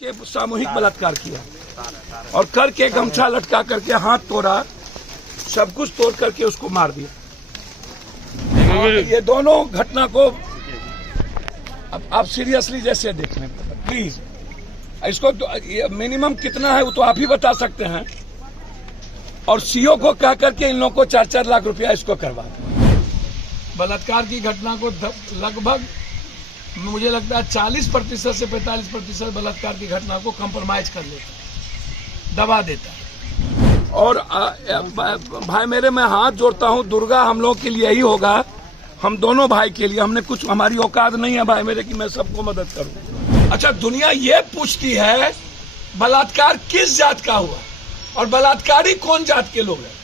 के सामूहिक बलात्कार किया और करके गमछा लटका करके हाथ तोड़ा, सब कुछ तोड़ करके उसको मार दिया। ये दोनों घटना को अब आप सीरियसली जैसे देख लें प्लीज। इसको मिनिमम कितना है वो तो आप ही बता सकते हैं। और सीओ को कह करके इन लोगों को 4-4 लाख रुपया इसको करवा। बलात्कार की घटना को लगभग मुझे लगता है 40% से 45% बलात्कार की घटना को कंप्रोमाइज कर लेता, दबा देता। और भाई मेरे, मैं हाथ जोड़ता हूं, दुर्गा हम लोगों के लिए ही होगा, हम दोनों भाई के लिए। हमने कुछ, हमारी औकात नहीं है भाई मेरे कि मैं सबको मदद करूं। अच्छा, दुनिया ये पूछती है बलात्कार किस जात का हुआ और बलात्कारी कौन जात के लोग हैं।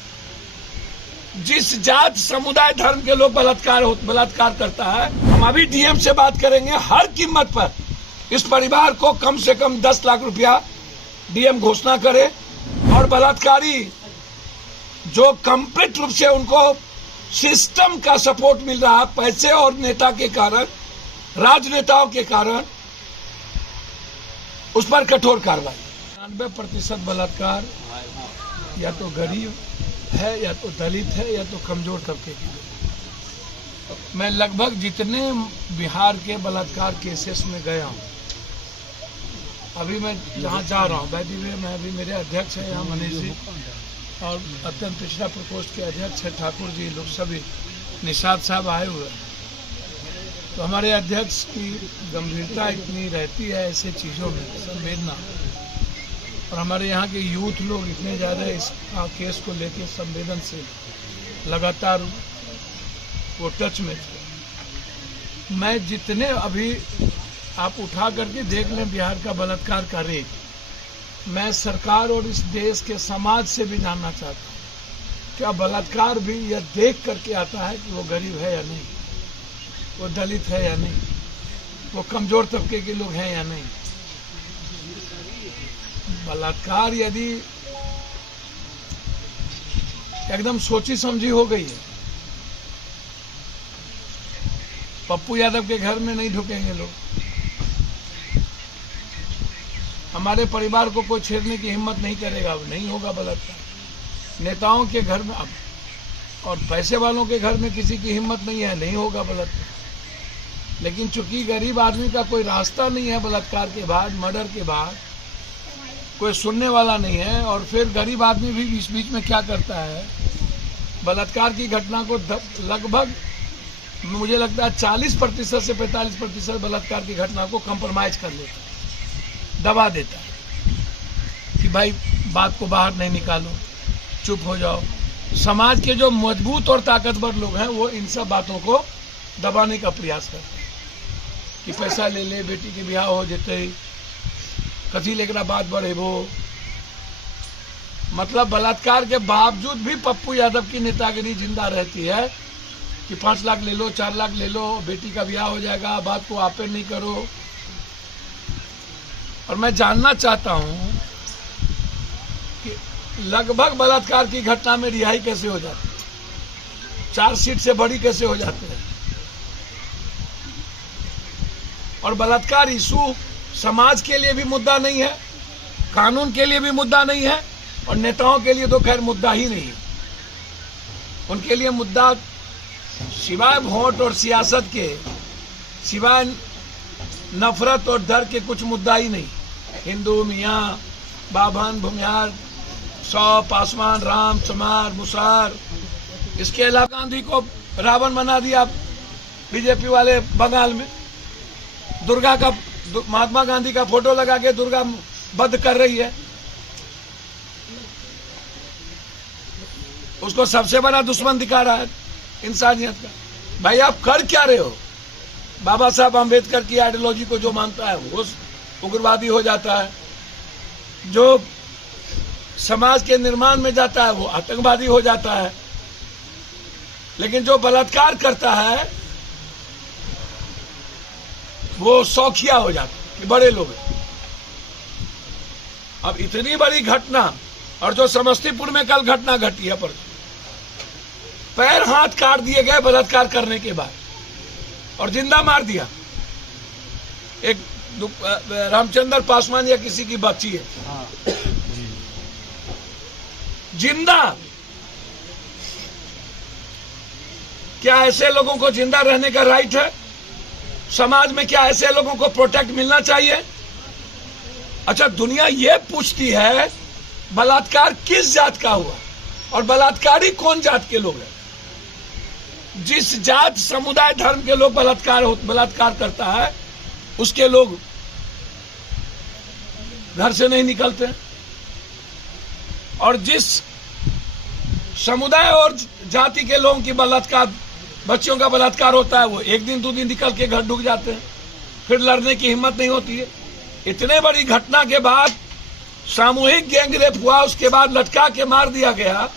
जिस जात समुदाय धर्म के लोग बलात्कार करता है, हम अभी डीएम से बात करेंगे। हर कीमत पर इस परिवार को कम से कम 10 लाख रुपया डीएम घोषणा करे। और बलात्कारी जो कंप्लीट रूप से उनको सिस्टम का सपोर्ट मिल रहा है, पैसे और नेता के कारण, राजनेताओं के कारण, उस पर कठोर कार्रवाई। 90% बलात्कार या तो गरीब है, या तो दलित है, या तो कमजोर तबके के लोग। मैं लगभग जितने बिहार के बलात्कार केसेस में गया हूँ, अभी मैं जहाँ जा रहा हूँ वैदी में, मैं अभी, मेरे अध्यक्ष है यहाँ मनीष जी, और अत्यंत पिछड़ा प्रकोष्ठ के अध्यक्ष है ठाकुर जी, लोग सभी, निषाद साहब आए हुए हैं। तो हमारे अध्यक्ष की गंभीरता इतनी रहती है ऐसे चीज़ों में, संवेदना, और हमारे यहाँ के यूथ लोग इतने ज़्यादा इस केस को लेके संवेदनशील, लगातार वो टच में थे। मैं जितने अभी आप उठा करके देख लें बिहार का बलात्कार का रेट, मैं सरकार और इस देश के समाज से भी जानना चाहता हूँ, क्या बलात्कार भी यह देख करके आता है कि वो गरीब है या नहीं, वो दलित है या नहीं, वो कमजोर तबके के लोग हैं या नहीं। बलात्कार यदि एकदम सोची समझी हो गई है, पप्पू यादव के घर में नहीं ढुकेंगे लोग, हमारे परिवार को कोई छेड़ने की हिम्मत नहीं करेगा, अब नहीं होगा बलात्कार। नेताओं के घर में अब, और पैसे वालों के घर में किसी की हिम्मत नहीं है, नहीं होगा बलात्कार। लेकिन चूंकि गरीब आदमी का कोई रास्ता नहीं है बलात्कार के बाद, मर्डर के बाद कोई सुनने वाला नहीं है, और फिर गरीब आदमी भी बीच बीच में क्या करता है, बलात्कार की घटना को लगभग मुझे लगता है 40% से 45% बलात्कार की घटना को कंप्रोमाइज कर लेता, दबा देता है कि भाई बात को बाहर नहीं निकालो, चुप हो जाओ। समाज के जो मजबूत और ताकतवर लोग हैं वो इन सब बातों को दबाने का प्रयास करते हैं कि पैसा ले ले, बेटी के ब्याह हो जाते, कथी लेकर बात बढ़े वो। मतलब बलात्कार के बावजूद भी पप्पू यादव की नेतागिरी जिंदा रहती है कि 5 लाख ले लो, 4 लाख ले लो, बेटी का ब्याह हो जाएगा, बात को आपे नहीं करो। और मैं जानना चाहता हूं कि लगभग बलात्कार की घटना में रिहाई कैसे हो जाती है, चार्जशीट से बड़ी कैसे हो जाते हैं। और बलात्कार इशू समाज के लिए भी मुद्दा नहीं है, कानून के लिए भी मुद्दा नहीं है, और नेताओं के लिए तो खैर मुद्दा ही नहीं है। उनके लिए मुद्दा सिवाय वोट और सियासत के, सिवाय नफरत और डर के कुछ मुद्दा ही नहीं। हिंदू, मियाँ, बाभन, भूमिहार, सौ, पासवान, राम, चमार, मुसार, इसके अलावा गांधी को रावण बना दिया बीजेपी वाले बंगाल में। दुर्गा का, महात्मा गांधी का फोटो लगा के दुर्गा वध कर रही है, उसको सबसे बड़ा दुश्मन दिखा रहा है इंसानियत का। भाई आप कर क्या रहे हो? बाबा साहब अम्बेडकर की आइडियोलॉजी को जो मानता है वो उग्रवादी हो जाता है, जो समाज के निर्माण में जाता है वो आतंकवादी हो जाता है, लेकिन जो बलात्कार करता है वो शौकिया हो जाता है कि बड़े लोग हैं। अब इतनी बड़ी घटना, और जो समस्तीपुर में कल घटना घटी है, पर पैर हाथ काट दिए गए बलात्कार करने के बाद और जिंदा मार दिया। एक रामचंद्र पासवान या किसी की बच्ची है, जिंदा। क्या ऐसे लोगों को जिंदा रहने का राइट है? समाज में क्या ऐसे लोगों को प्रोटेक्ट मिलना चाहिए? अच्छा, दुनिया ये पूछती है बलात्कार किस जात का हुआ और बलात्कारी कौन जात के लोग हैं? जिस जात, समुदाय, धर्म के लोग बलात्कार करता है, उसके लोग घर से नहीं निकलते, और जिस समुदाय और जाति के लोगों की बच्चियों का बलात्कार होता है, वो एक दिन 2 दिन निकल के घर ढुक जाते हैं, फिर लड़ने की हिम्मत नहीं होती है। इतने बड़ी घटना के बाद सामूहिक गैंगरेप हुआ, उसके बाद लटका के मार दिया गया,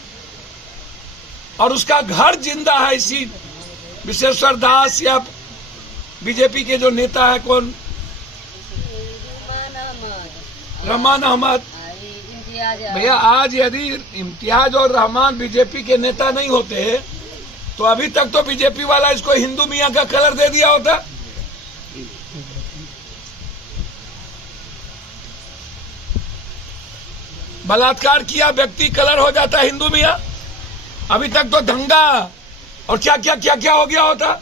और उसका घर जिंदा है। इसी विशेश्वर दास या बीजेपी के जो नेता है, कौन, रहमान अहमद भैया, आज यदि इम्तियाज और रहमान बीजेपी के नेता नहीं होते तो अभी तक तो बीजेपी वाला इसको हिंदू मियां का कलर दे दिया होता। बलात्कार किया व्यक्ति कलर हो जाता हिंदू मियां। अभी तक तो दंगा और क्या क्या क्या क्या हो गया होता।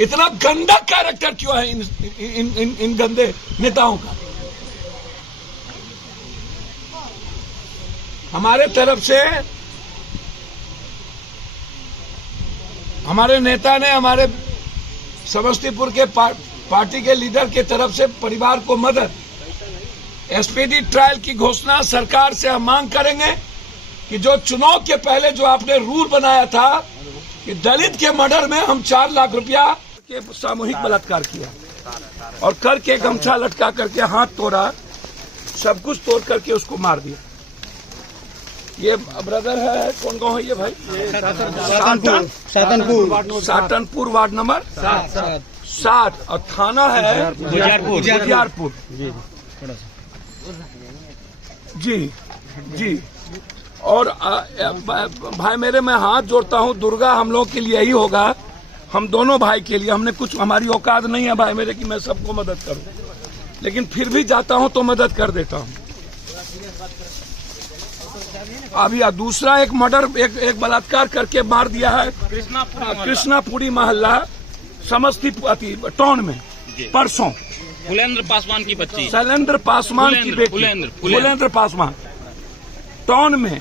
इतना गंदा कैरेक्टर क्यों है इन गंदे नेताओं का? हमारे तरफ से हमारे नेता ने, हमारे समस्तीपुर के पार्टी के लीडर के तरफ से परिवार को मदद, एसपीडी ट्रायल की घोषणा सरकार से हम मांग करेंगे कि जो चुनाव के पहले जो आपने रूल बनाया था कि दलित के मर्डर में हम 4 लाख रुपया के सामूहिक बलात्कार किया और करके गमछा लटका करके हाथ तोड़ा, सब कुछ तोड़ करके उसको मार दिया। ये ब्रदर है, कौन गाँव है ये भाई? साटनपुर वार्ड नंबर 7 और थाना है गुजियारपुर। जी। और भाई मेरे, मैं हाथ जोड़ता हूँ, दुर्गा हम लोग के लिए यही होगा, हम दोनों भाई के लिए। हमने कुछ, हमारी औकात नहीं है भाई मेरे कि मैं सबको मदद करूँ, लेकिन फिर भी जाता हूँ तो मदद कर देता हूँ। अभी दूसरा एक मर्डर, एक बलात्कार करके मार दिया है कृष्णापुरी मोहल्ला समस्तीपुर टाउन में परसों। फुलेंद्र पासवान की बच्ची, शैलेंद्र पासवान की बेटी, फुलेंद्र पासवान टाउन में।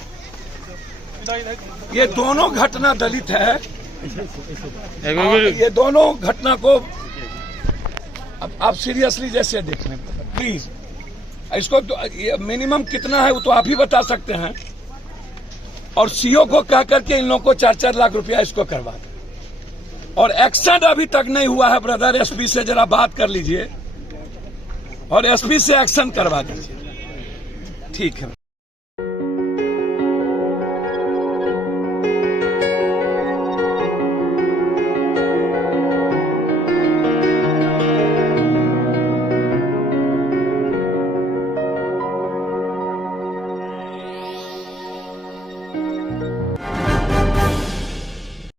ये दोनों घटना दलित है। ये दोनों घटना को आप सीरियसली जैसे देख लें प्लीज। इसको तो मिनिमम कितना है वो तो आप ही बता सकते हैं, और सीओ को कह करके इन लोगों को 4-4 लाख रुपया इसको करवा दें। और एक्शन अभी तक नहीं हुआ है ब्रदर। एसपी से जरा बात कर लीजिए और एसपी से एक्शन करवा दीजिए, ठीक है।